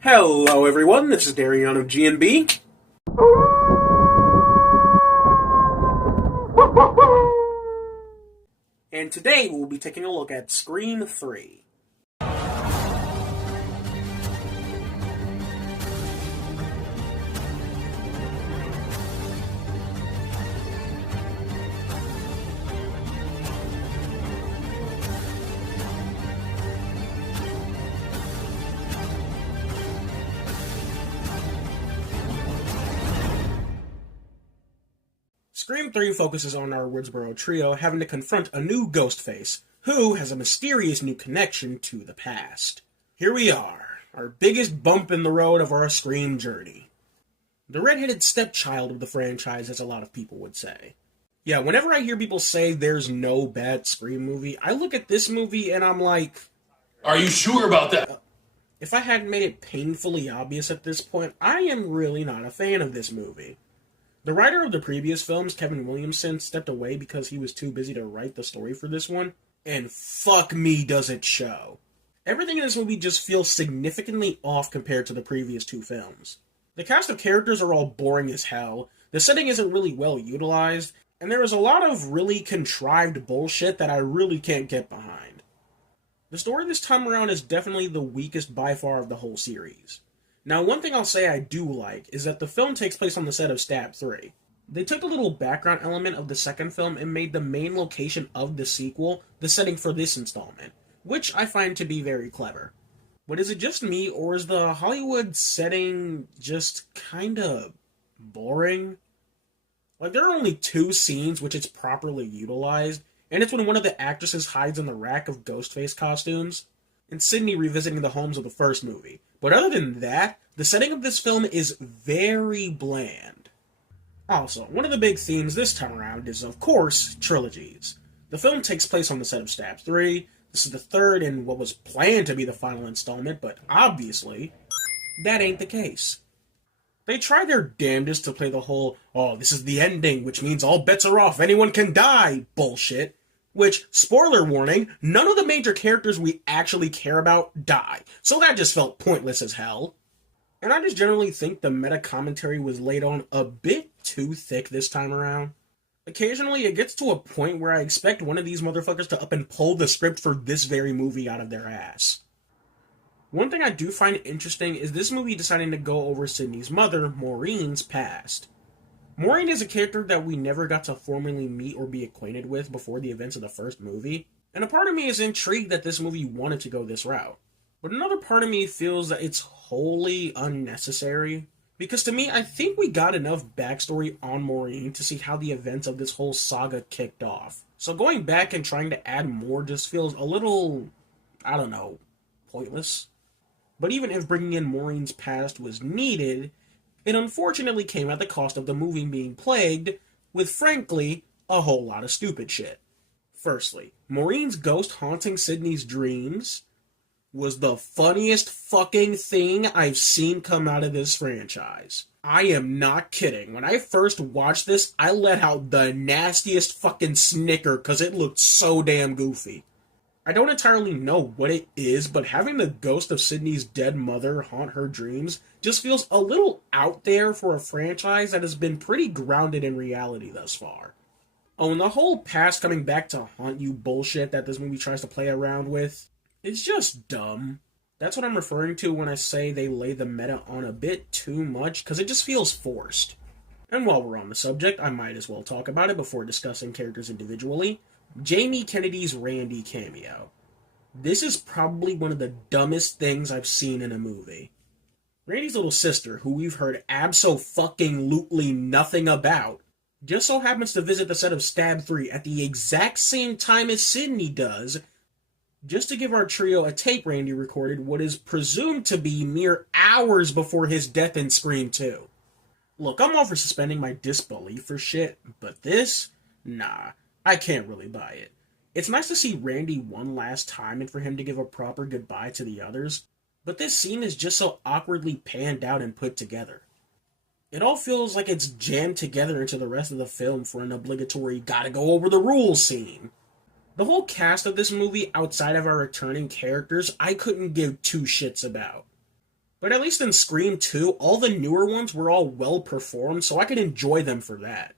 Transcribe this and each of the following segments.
Hello everyone, this is Darion of GNB. And today we'll be taking a look at Scream 3. Scream 3 focuses on our Woodsboro trio having to confront a new Ghostface, who has a mysterious new connection to the past. Here we are, our biggest bump in the road of our Scream journey. The red-headed stepchild of the franchise, as a lot of people would say. Yeah, whenever I hear people say there's no bad Scream movie, I look at this movie and I'm like, are you sure about that? If I hadn't made it painfully obvious at this point, I am really not a fan of this movie. The writer of the previous films, Kevin Williamson, stepped away because he was too busy to write the story for this one, and fuck me does it show. Everything in this movie just feels significantly off compared to the previous two films. The cast of characters are all boring as hell, the setting isn't really well utilized, and there is a lot of really contrived bullshit that I really can't get behind. The story this time around is definitely the weakest by far of the whole series. Now, one thing I'll say I do like is that the film takes place on the set of Stab 3. They took a little background element of the second film and made the main location of the sequel the setting for this installment, which I find to be very clever. But is it just me, or is the Hollywood setting just kinda boring? Like, there are only two scenes which it's properly utilized, and it's when one of the actresses hides in the rack of Ghostface costumes, and Sidney revisiting the homes of the first movie. But other than that, the setting of this film is very bland. Also, one of the big themes this time around is, of course, trilogies. The film takes place on the set of Stab 3. This is the third in what was planned to be the final installment, but obviously, that ain't the case. They try their damnedest to play the whole, oh, this is the ending, which means all bets are off, anyone can die, bullshit. Which, spoiler warning, none of the major characters we actually care about die, so that just felt pointless as hell. And I just generally think the meta-commentary was laid on a bit too thick this time around. Occasionally, it gets to a point where I expect one of these motherfuckers to up and pull the script for this very movie out of their ass. One thing I do find interesting is this movie deciding to go over Sidney's mother, Maureen's past. Maureen is a character that we never got to formally meet or be acquainted with before the events of the first movie, and a part of me is intrigued that this movie wanted to go this route. But another part of me feels that it's wholly unnecessary, because to me, I think we got enough backstory on Maureen to see how the events of this whole saga kicked off. So going back and trying to add more just feels a little, I don't know, pointless. But even if bringing in Maureen's past was needed, it unfortunately came at the cost of the movie being plagued with, frankly, a whole lot of stupid shit. Firstly, Maureen's ghost haunting Sidney's dreams was the funniest fucking thing I've seen come out of this franchise. I am not kidding. When I first watched this, I let out the nastiest fucking snicker because it looked so damn goofy. I don't entirely know what it is, but having the ghost of Sidney's dead mother haunt her dreams just feels a little out there for a franchise that has been pretty grounded in reality thus far. Oh, and the whole past coming back to haunt you bullshit that this movie tries to play around with, it's just dumb. That's what I'm referring to when I say they lay the meta on a bit too much, because it just feels forced. And while we're on the subject, I might as well talk about it before discussing characters individually. Jamie Kennedy's Randy cameo. This is probably one of the dumbest things I've seen in a movie. Randy's little sister, who we've heard abso-fucking-lutely nothing about, just so happens to visit the set of Stab 3 at the exact same time as Sidney does, just to give our trio a tape Randy recorded what is presumed to be mere hours before his death in Scream 2. Look, I'm all for suspending my disbelief for shit, but this? Nah. I can't really buy it. It's nice to see Randy one last time and for him to give a proper goodbye to the others, but this scene is just so awkwardly panned out and put together. It all feels like it's jammed together into the rest of the film for an obligatory gotta go over the rules scene. The whole cast of this movie, outside of our returning characters, I couldn't give two shits about. But at least in Scream 2, all the newer ones were all well performed, so I could enjoy them for that.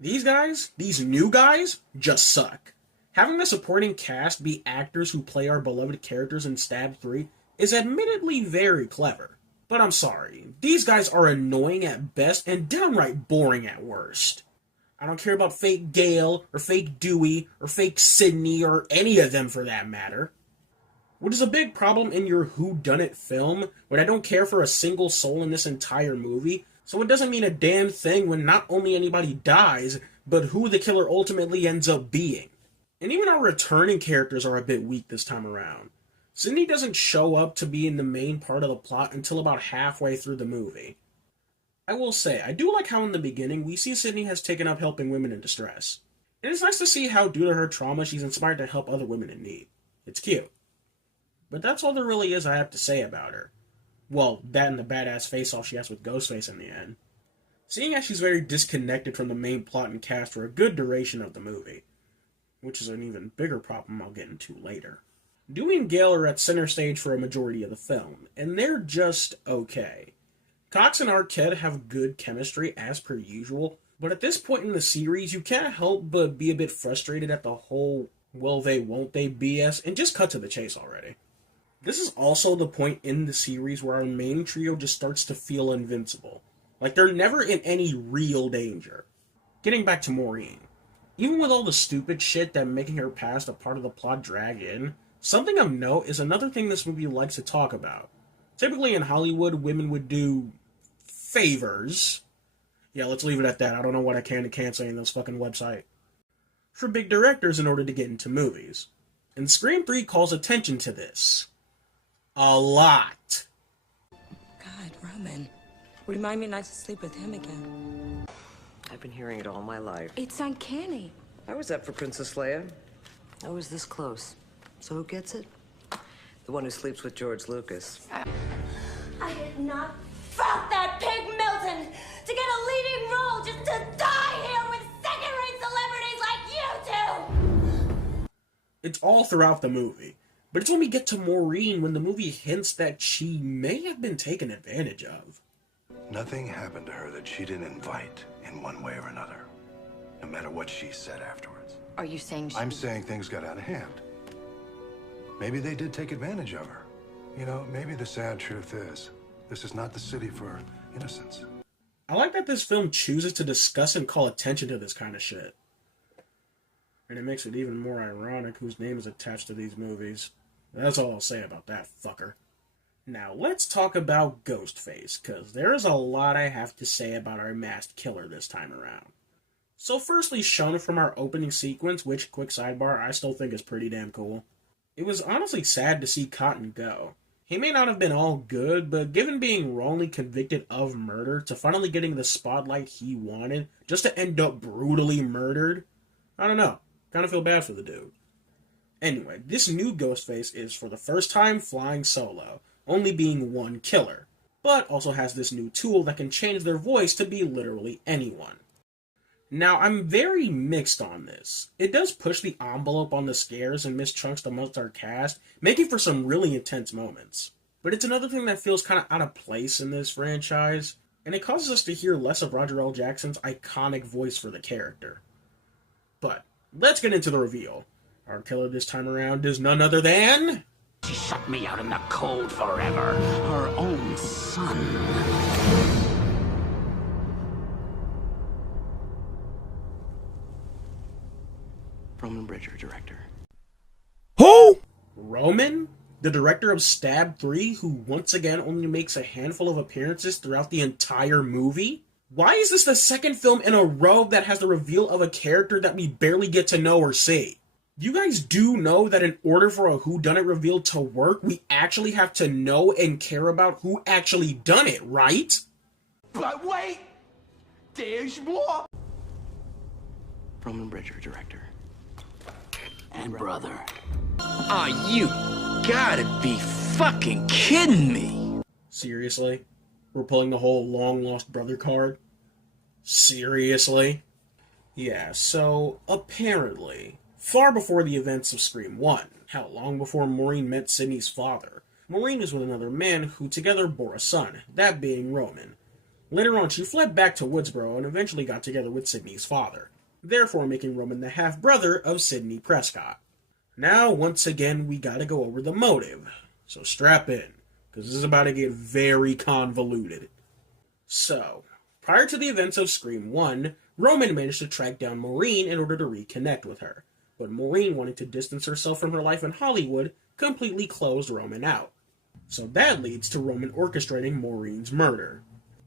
These guys, these new guys, just suck. Having the supporting cast be actors who play our beloved characters in Stab 3 is admittedly very clever. But I'm sorry, these guys are annoying at best and downright boring at worst. I don't care about fake Gale, or fake Dewey, or fake Sydney, or any of them for that matter. Which is a big problem in your whodunit film, when I don't care for a single soul in this entire movie, so it doesn't mean a damn thing when not only anybody dies, but who the killer ultimately ends up being. And even our returning characters are a bit weak this time around. Sydney doesn't show up to be in the main part of the plot until about halfway through the movie. I will say, I do like how in the beginning we see Sydney has taken up helping women in distress. It is nice to see how due to her trauma she's inspired to help other women in need. It's cute. But that's all there really is I have to say about her. Well, that and the badass face-off she has with Ghostface in the end. Seeing as she's very disconnected from the main plot and cast for a good duration of the movie. Which is an even bigger problem I'll get into later. Dewey and Gale are at center stage for a majority of the film, and they're just okay. Cox and Arquette have good chemistry as per usual, but at this point in the series you can't help but be a bit frustrated at the whole will they won't they BS and just cut to the chase already. This is also the point in the series where our main trio just starts to feel invincible. Like they're never in any real danger. Getting back to Maureen. Even with all the stupid shit that making her past a part of the plot drag in, something of note is another thing this movie likes to talk about. Typically in Hollywood, women would do favors. Yeah, let's leave it at that. I don't know what I can and can't say in this fucking website. For big directors in order to get into movies. And Scream 3 calls attention to this. A lot. God, Roman. Remind me not to sleep with him again. I've been hearing it all my life. It's uncanny. I was up for Princess Leia. I was this close. So who gets it? The one who sleeps with George Lucas. I did not fuck that pig Milton to get a leading role just to die here with second-rate celebrities like you two! It's all throughout the movie. But it's when we get to Maureen when the movie hints that she may have been taken advantage of. Nothing happened to her that she didn't invite in one way or another. No matter what she said afterwards. Are you saying I'm saying things got out of hand. Maybe they did take advantage of her. You know, maybe the sad truth is, this is not the city for innocence. I like that this film chooses to discuss and call attention to this kind of shit. And it makes it even more ironic whose name is attached to these movies. That's all I'll say about that fucker. Now, let's talk about Ghostface, because there is a lot I have to say about our masked killer this time around. So firstly, shown from our opening sequence, which, quick sidebar, I still think is pretty damn cool. It was honestly sad to see Cotton go. He may not have been all good, but given being wrongly convicted of murder to finally getting the spotlight he wanted, just to end up brutally murdered, I don't know. Kind of feel bad for the dude. Anyway, this new Ghostface is for the first time flying solo, only being one killer, but also has this new tool that can change their voice to be literally anyone. Now, I'm very mixed on this. It does push the envelope on the scares and mischunks amongst our cast, making for some really intense moments. But it's another thing that feels kind of out of place in this franchise, and it causes us to hear less of Roger L. Jackson's iconic voice for the character. But let's get into the reveal. Our killer this time around is none other than... She shut me out in the cold forever. Her own son. Roman Bridger, director. Who? Roman? The director of Stab 3, who once again only makes a handful of appearances throughout the entire movie? Why is this the second film in a row that has the reveal of a character that we barely get to know or see? You guys do know that in order for a whodunit reveal to work, we actually have to know and care about who actually done it, right? But wait! There's more! Roman Bridger, director. And brother. Aw, you gotta be fucking kidding me! Seriously? We're pulling the whole long-lost brother card? Seriously? Yeah, so, apparently, far before the events of Scream 1, hell, long before Maureen met Sydney's father, Maureen was with another man who together bore a son, that being Roman. Later on, she fled back to Woodsboro and eventually got together with Sidney's father, therefore making Roman the half-brother of Sidney Prescott. Now, once again, we gotta go over the motive, so strap in, because this is about to get very convoluted. So, prior to the events of Scream 1, Roman managed to track down Maureen in order to reconnect with her, but Maureen, wanting to distance herself from her life in Hollywood, completely closed Roman out. So that leads to Roman orchestrating Maureen's murder.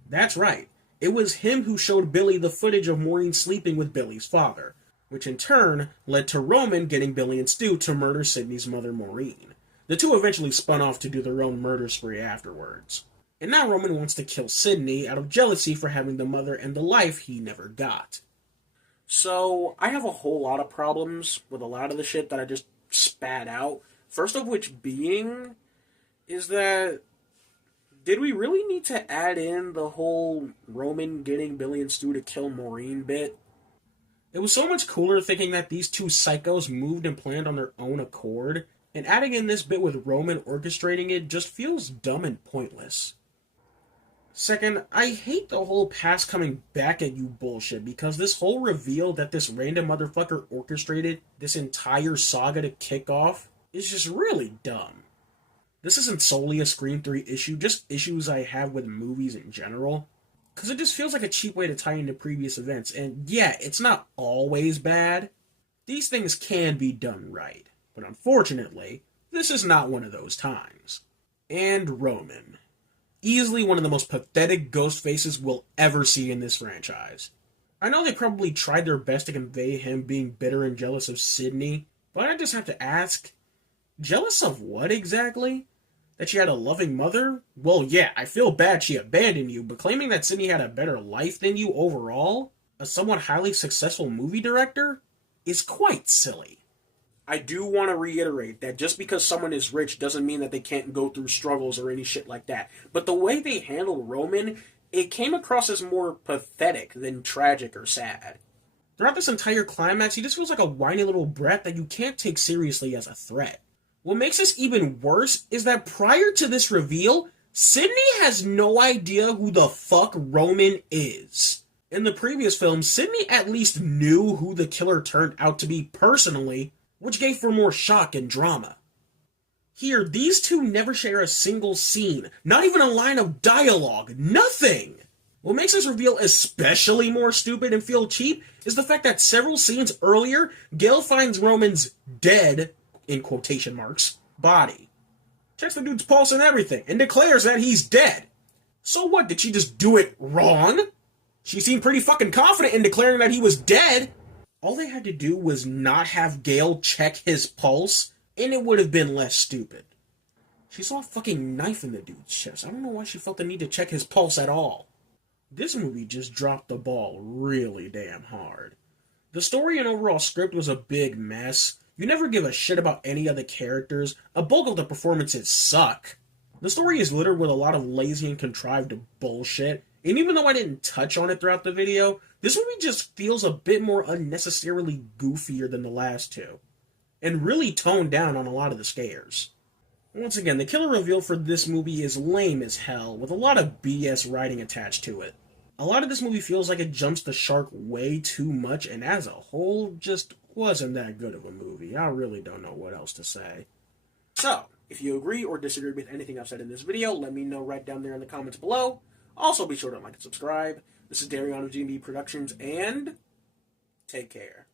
That's right, it was him who showed Billy the footage of Maureen sleeping with Billy's father, which in turn led to Roman getting Billy and Stu to murder Sidney's mother, Maureen. The two eventually spun off to do their own murder spree afterwards. And now Roman wants to kill Sidney out of jealousy for having the mother and the life he never got. So, I have a whole lot of problems with a lot of the shit that I just spat out. First of which being is that, did we really need to add in the whole Roman getting Billy and Stu to kill Maureen bit? It was so much cooler thinking that these two psychos moved and planned on their own accord, and adding in this bit with Roman orchestrating it just feels dumb and pointless. Second, I hate the whole past coming back at you bullshit, because this whole reveal that this random motherfucker orchestrated this entire saga to kick off is just really dumb. This isn't solely a Scream 3 issue, just issues I have with movies in general. Because it just feels like a cheap way to tie into previous events, and yeah, it's not always bad. These things can be done right, but unfortunately, this is not one of those times. And Roman. Easily one of the most pathetic ghost faces we'll ever see in this franchise. I know they probably tried their best to convey him being bitter and jealous of Sidney, but I just have to ask, jealous of what exactly? That she had a loving mother? Well, yeah, I feel bad she abandoned you, but claiming that Sidney had a better life than you overall, a somewhat highly successful movie director, is quite silly. I do want to reiterate that just because someone is rich doesn't mean that they can't go through struggles or any shit like that. But the way they handled Roman, it came across as more pathetic than tragic or sad. Throughout this entire climax, he just feels like a whiny little brat that you can't take seriously as a threat. What makes this even worse is that prior to this reveal, Sidney has no idea who the fuck Roman is. In the previous film, Sidney at least knew who the killer turned out to be personally, which gave for more shock and drama. Here, these two never share a single scene, not even a line of dialogue, nothing! What makes this reveal especially more stupid and feel cheap is the fact that several scenes earlier, Gail finds Roman's dead, in quotation marks, body. Checks the dude's pulse and everything, and declares that he's dead. So what, did she just do it wrong? She seemed pretty fucking confident in declaring that he was dead. All they had to do was not have Gail check his pulse, and it would have been less stupid. She saw a fucking knife in the dude's chest. I don't know why she felt the need to check his pulse at all. This movie just dropped the ball really damn hard. The story and overall script was a big mess. You never give a shit about any of the characters. A bulk of the performances suck. The story is littered with a lot of lazy and contrived bullshit, and even though I didn't touch on it throughout the video, this movie just feels a bit more unnecessarily goofier than the last two, and really toned down on a lot of the scares. Once again, the killer reveal for this movie is lame as hell, with a lot of BS writing attached to it. A lot of this movie feels like it jumps the shark way too much, and as a whole, just wasn't that good of a movie. I really don't know what else to say. So, if you agree or disagree with anything I've said in this video, let me know right down there in the comments below. Also, be sure to like and subscribe. This is Darion of GNB Productions, and take care.